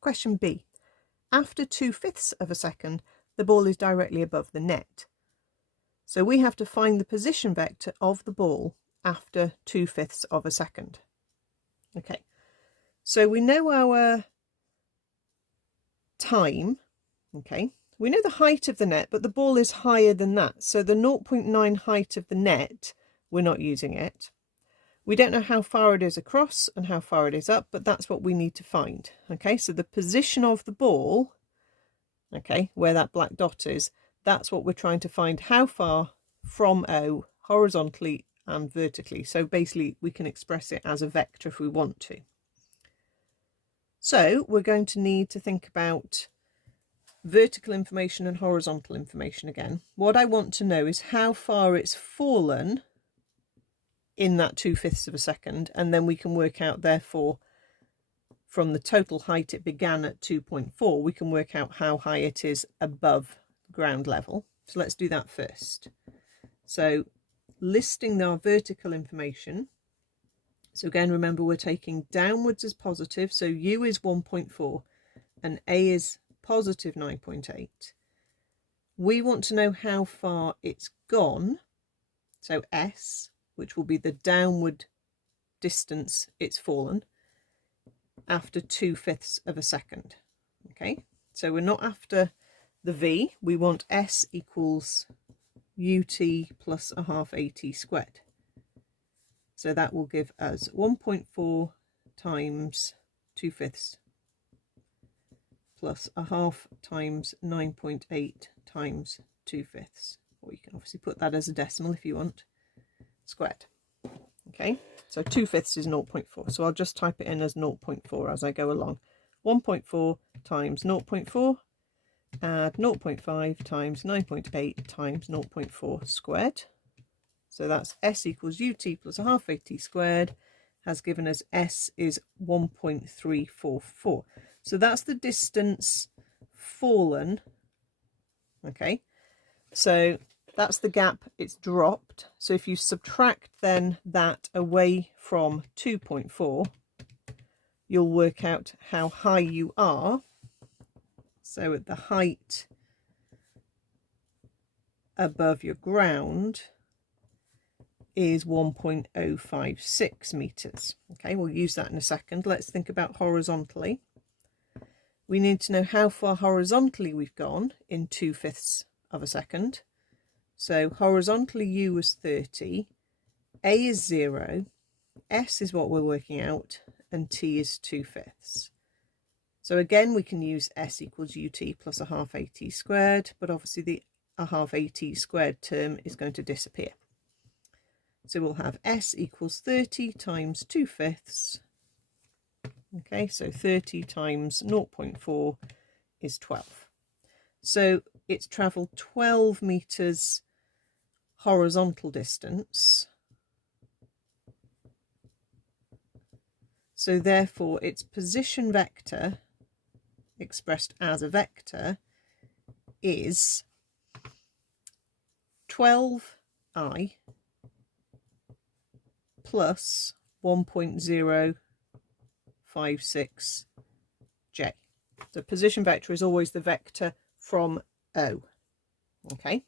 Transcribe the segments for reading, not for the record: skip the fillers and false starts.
Question B. After 2/5 of a second, the ball is directly above the net. So we have to find the position vector of the ball after 2/5 of a second. Okay, so we know our time, okay, we know the height of the net, but the ball is higher than that. So the 0.9 height of the net, we're not using it. We don't know how far it is across and how far it is up, but that's what we need to find. Okay, so the position of the ball, okay, where that black dot is, that's what we're trying to find, how far from O horizontally and vertically. So basically we can express it as a vector if we want to. So we're going to need to think about vertical information and horizontal information again. What I want to know is how far it's fallen in that 2/5 of a second, and then we can work out, therefore, from the total height it began at 2.4, we can work out how high it is above ground level. So let's do that first. So listing our vertical information. So again, remember we're taking downwards as positive, so U is 1.4 and A is positive 9.8. We want to know how far it's gone, so S, which will be the downward distance it's fallen, after 2/5 of a second. Okay, so we're not after the V, we want S equals UT plus a half AT squared. So that will give us 1.4 times 2/5 plus a half times 9.8 times 2/5. Or you can obviously put that as a decimal if you want, squared. Okay, so 2/5 is 0.4. So I'll just type it in as 0.4 as I go along. 1.4 times 0.4, add 0.5 times 9.8 times 0.4 squared. So that's S equals UT plus a half AT squared, has given us S is 1.344. So that's the distance fallen. Okay, so that's the gap it's dropped. So if you subtract then that away from 2.4, you'll work out how high you are. So at the height above your ground is 1.056 meters. Okay, we'll use that in a second. Let's think about horizontally. We need to know how far horizontally we've gone in 2/5 of a second. So horizontally U was 30, A is 0, S is what we're working out, and T is 2/5. So again, we can use S equals UT plus a half AT squared, but obviously the a half AT squared term is going to disappear. So we'll have S equals 30 times 2/5. Okay, so 30 times 0.4 is 12. So it's travelled 12 meters horizontal distance. So therefore its position vector, expressed as a vector, is 12I plus 1.056J. The position vector is always the vector from O. Okay.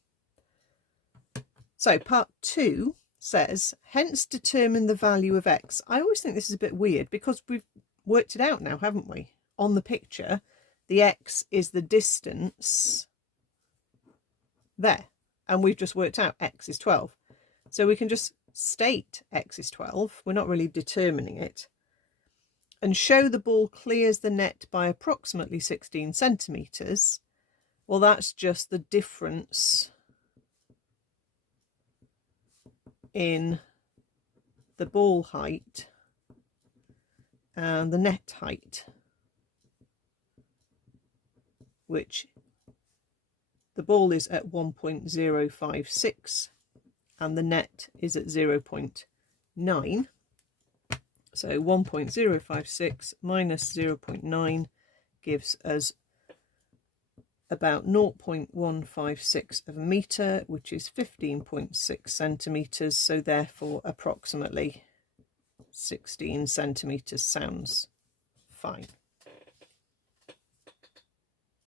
So part 2 says, hence determine the value of X. I always think this is a bit weird because we've worked it out now, haven't we? On the picture, the X is the distance there. And we've just worked out X is 12. So we can just state X is 12. We're not really determining it. And show the ball clears the net by approximately 16 centimetres. Well, that's just the difference in the ball height and the net height, which the ball is at 1.056 and the net is at 0.9. So 1.056 minus 0.9 gives us about 0.156 of a metre, which is 15.6 centimetres. So therefore approximately 16 centimetres sounds fine.